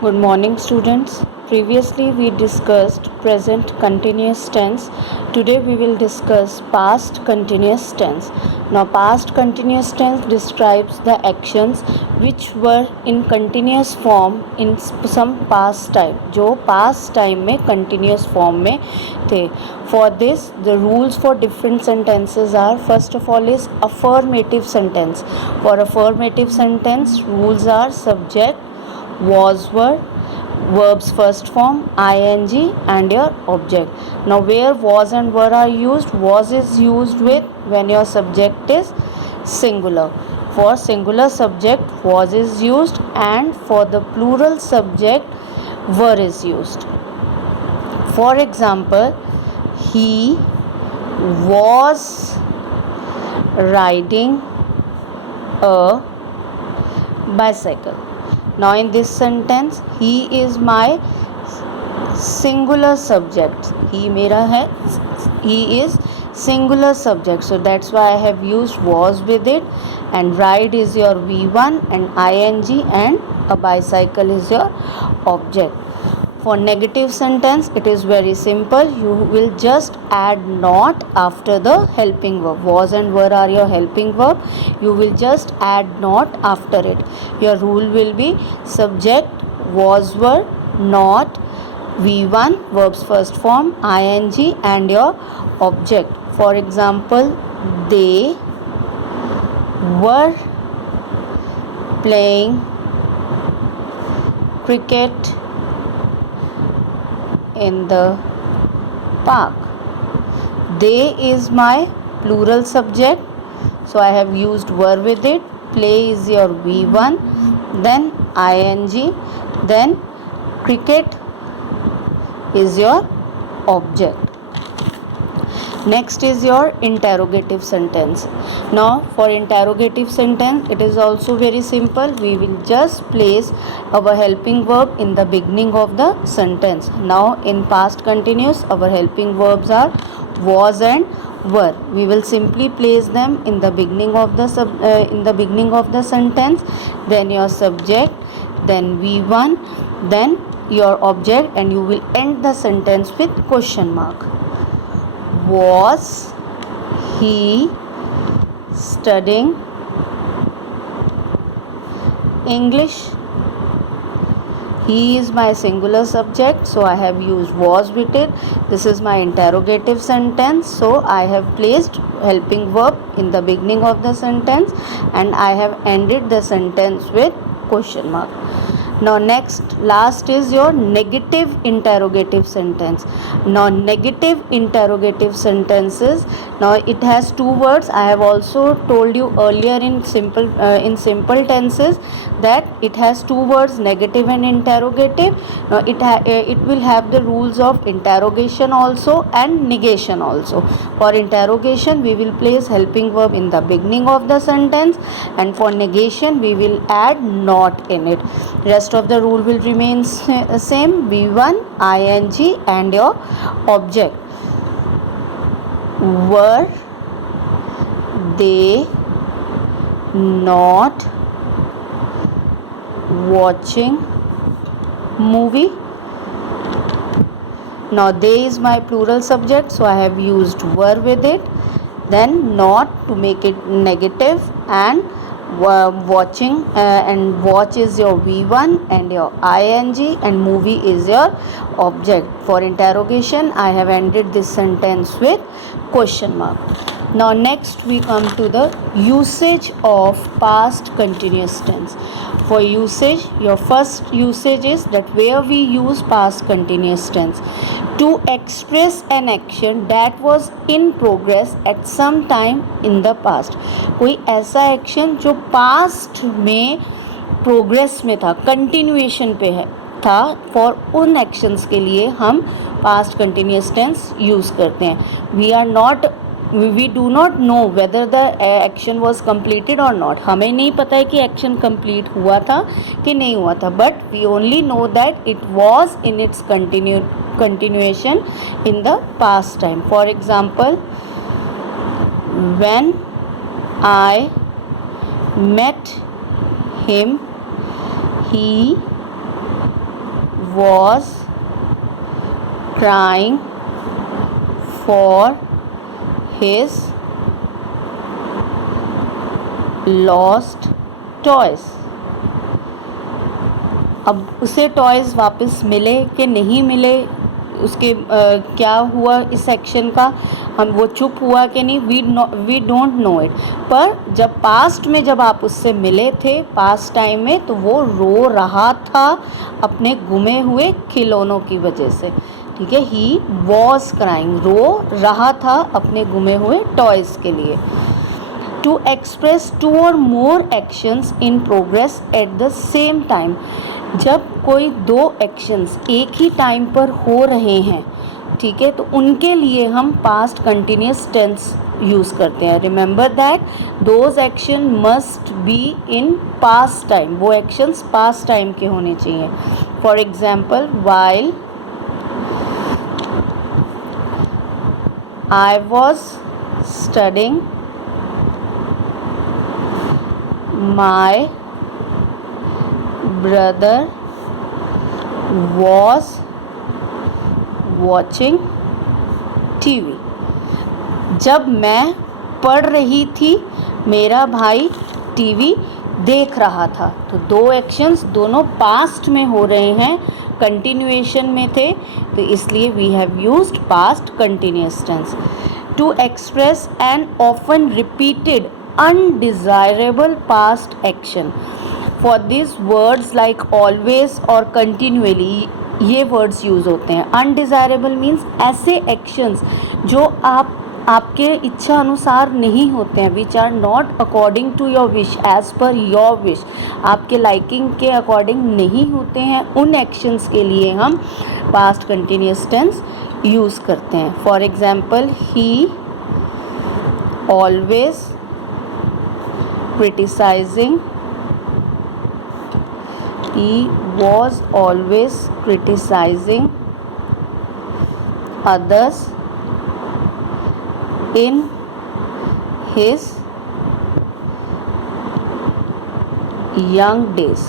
Good morning, students. Previously, we discussed present continuous tense. Today, we will discuss past continuous tense. Now, past continuous tense describes the actions which were in continuous form in some past time, जो past time में continuous form में थे. For this, the rules for different sentences are: first of all is affirmative sentence. For affirmative sentence, rules are subject, was, were, verbs first form, ing, and your object. Now, where was and were are used: was is used with when your subject is singular. For singular subject, was is used, and for the plural subject, were is used. For example, he was riding a bicycle. Now, in this sentence, he is my singular subject. He मेरा है, he is singular subject. So that's why I have used was with it, and ride is your V1 and ing, and a bicycle is your object. For negative sentence, it is very simple. You will just add not after the helping verb. Was and were are your helping verb. You will just add not after it. Your rule will be subject, was, were, not, V1, verbs first form, ing, and your object. For example, they were playing cricket in the park. They is my plural subject, so I have used were with it. Play is your V1, then ing, then cricket is your object. Next is your interrogative sentence. Now, for interrogative sentence, it is also very simple. We will just place our helping verb in the beginning of the sentence. Now, in past continuous, our helping verbs are was and were. We will simply place them in the beginning of the sentence. Then your subject, then V1, then your object, and you will end the sentence with question mark. Was he studying English? He is my singular subject, so I have used was with it. This is my interrogative sentence, so I have placed helping verb in the beginning of the sentence, and I have ended the sentence with question mark. Now, last is your negative interrogative sentence. Now, negative interrogative sentences, now it has two words. I have also told you earlier in simple tenses that it has two words, negative and interrogative. Now, it will have the rules of interrogation also and negation also. For interrogation, we will place helping verb in the beginning of the sentence, and for negation, we will add not in it. Rest of the rule will remain same: V1, ing, and your object. Were they not watching movie? Now, they is my plural subject, so I have used were with it. Then not to make it negative, and watching and watch is your V1 and your ing, and movie is your object. For interrogation, I have ended this sentence with question mark. Now, next we come to the usage of past continuous tense. For usage, your first usage is that where we use past continuous tense to express an action that was in progress at some time in the past. कोई ऐसा action जो past में progress में था, continuation पे है था, for उन एक्शंस के लिए हम पास्ट कंटिन्यूस टेंस यूज़ करते हैं. We do not know whether the action was completed or not. हमें नहीं पता है कि एक्शन कंप्लीट हुआ था कि नहीं हुआ था, but we only know that it was in its continuation in the past time. For example, when I met him, he was crying for his lost toys. अब उसे टॉयज़ वापस मिले कि नहीं मिले, उसके क्या हुआ इस एक्शन का, हम वो चुप हुआ कि नहीं, वी डोंट नो इट. पर जब पास्ट में जब आप उससे मिले थे पास्ट टाइम में, तो वो रो रहा था अपने गुमे हुए खिलौनों की वजह से. ठीक है, ही वॉज क्राइंग, रो रहा था अपने गुमे हुए टॉयज़ के लिए. To express two or more actions in progress at the same time. जब कोई दो एक्शंस एक ही टाइम पर हो रहे हैं, ठीक है, तो उनके लिए हम पास्ट कंटिन्यूस टेंस यूज़ करते हैं. Remember that those action must be in past time. वो एक्शंस पास्ट टाइम के होने चाहिए. For example, while I was studying my brother was watching TV. जब मैं पढ़ रही थी मेरा भाई टीवी देख रहा था. तो दो एक्शंस दोनों पास्ट में हो रहे हैं, कंटिन्यूएशन में थे, तो इसलिए we have used past continuous tense. To express an often repeated undesirable past action. For these words like always और continually, ये words use होते हैं. undesirable means ऐसे actions जो आपके इच्छा अनुसार नहीं होते हैं, which are not according to your wish, as per your wish, आपके liking के according नहीं होते हैं. उन actions के लिए हम past continuous tense use करते हैं. For example, he always criticizing, he was always criticizing others in his young days.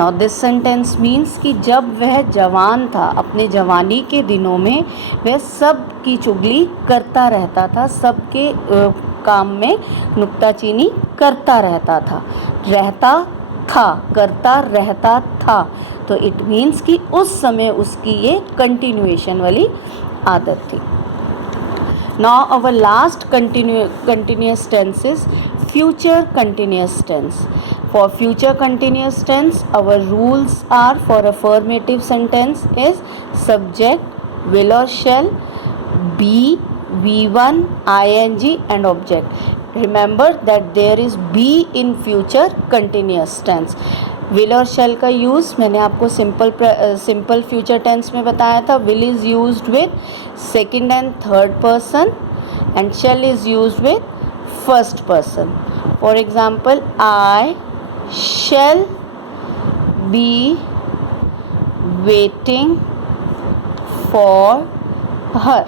Now this sentence means कि जब वह जवान था, अपने जवानी के दिनों में वह सब की चुगली करता रहता था, सबके काम में नुक्ताचीनी करता रहता था. करता रहता था, तो इट मीन्स कि उस समय उसकी ये कंटिन्यूएशन वाली आदत थी. Now our last continuous tense is future continuous tense. For future continuous tense, our rules are for affirmative sentence is subject, will or shall, be, V1, ing and object. Remember that there is be in future continuous tense. will और shall का use मैंने आपको simple future tense में बताया था. will is used with second and third person and shall is used with first person. For example, I shall be waiting for her.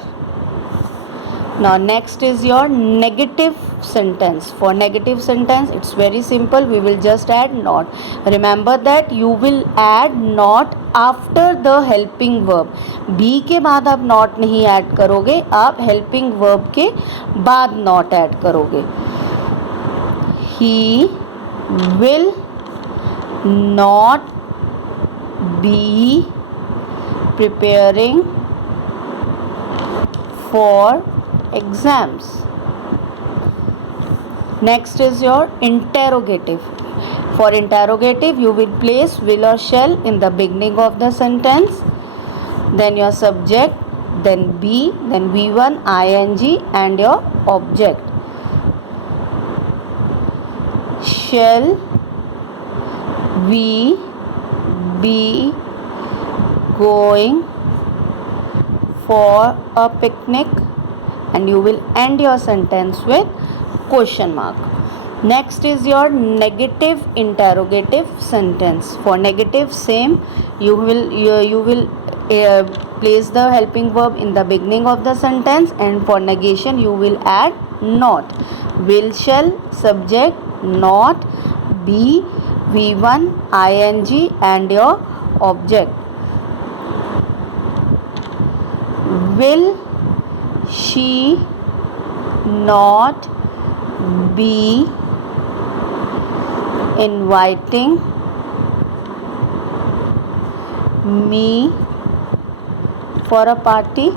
Now next is your negative sentence. For negative sentence it's very simple, we will just add not. Remember that you will add not after the helping verb. be के बाद आप not नहीं add करोगे, आप helping verb के बाद not add करोगे. He will not be preparing for exams. Next is your interrogative. For interrogative you will place will or shall in the beginning of the sentence, then your subject, then be, then V1, ing and your object. Shall we be going for a picnic? And you will end your sentence with question mark. Next is your negative interrogative sentence. For negative same, you will place the helping verb in the beginning of the sentence, and for negation you will add not. Will, shall, subject, not, be, V1, ing and your object. will she not be inviting me for a party?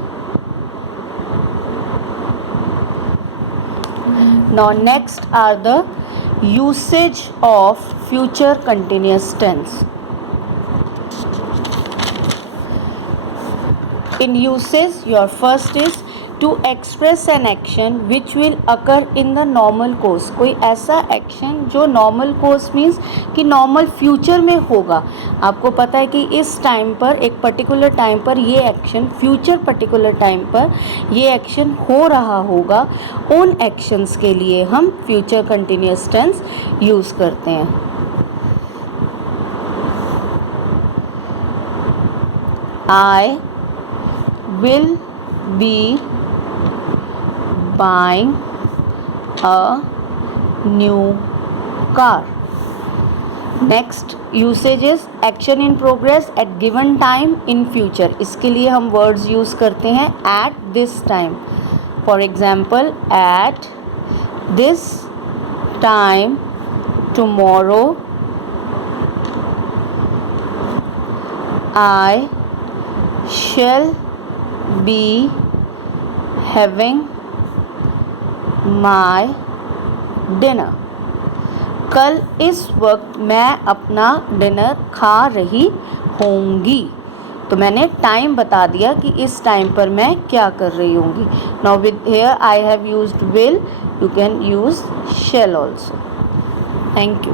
Now next are the usage of future continuous tense. In usage, your first is to express an action which will occur in the normal course. कोई ऐसा action जो normal course means कि normal future में होगा. आपको पता है कि इस टाइम पर, एक पर्टिकुलर टाइम पर ये एक्शन, फ्यूचर पर्टिकुलर टाइम पर ये एक्शन हो रहा होगा. उन एक्शंस के लिए हम फ्यूचर कंटिन्यूअस टेंस यूज़ करते हैं. I will be buying a new car. Next usage is action in progress at given time in future. इसके लिए हम words use करते हैं at this time. For example, at this time tomorrow I shall be having my dinner. कल इस वक्त मैं अपना डिनर खा रही होंगी. तो मैंने टाइम बता दिया कि इस टाइम पर मैं क्या कर रही होंगी. Now with here I have used will, you can use shall also. Thank you.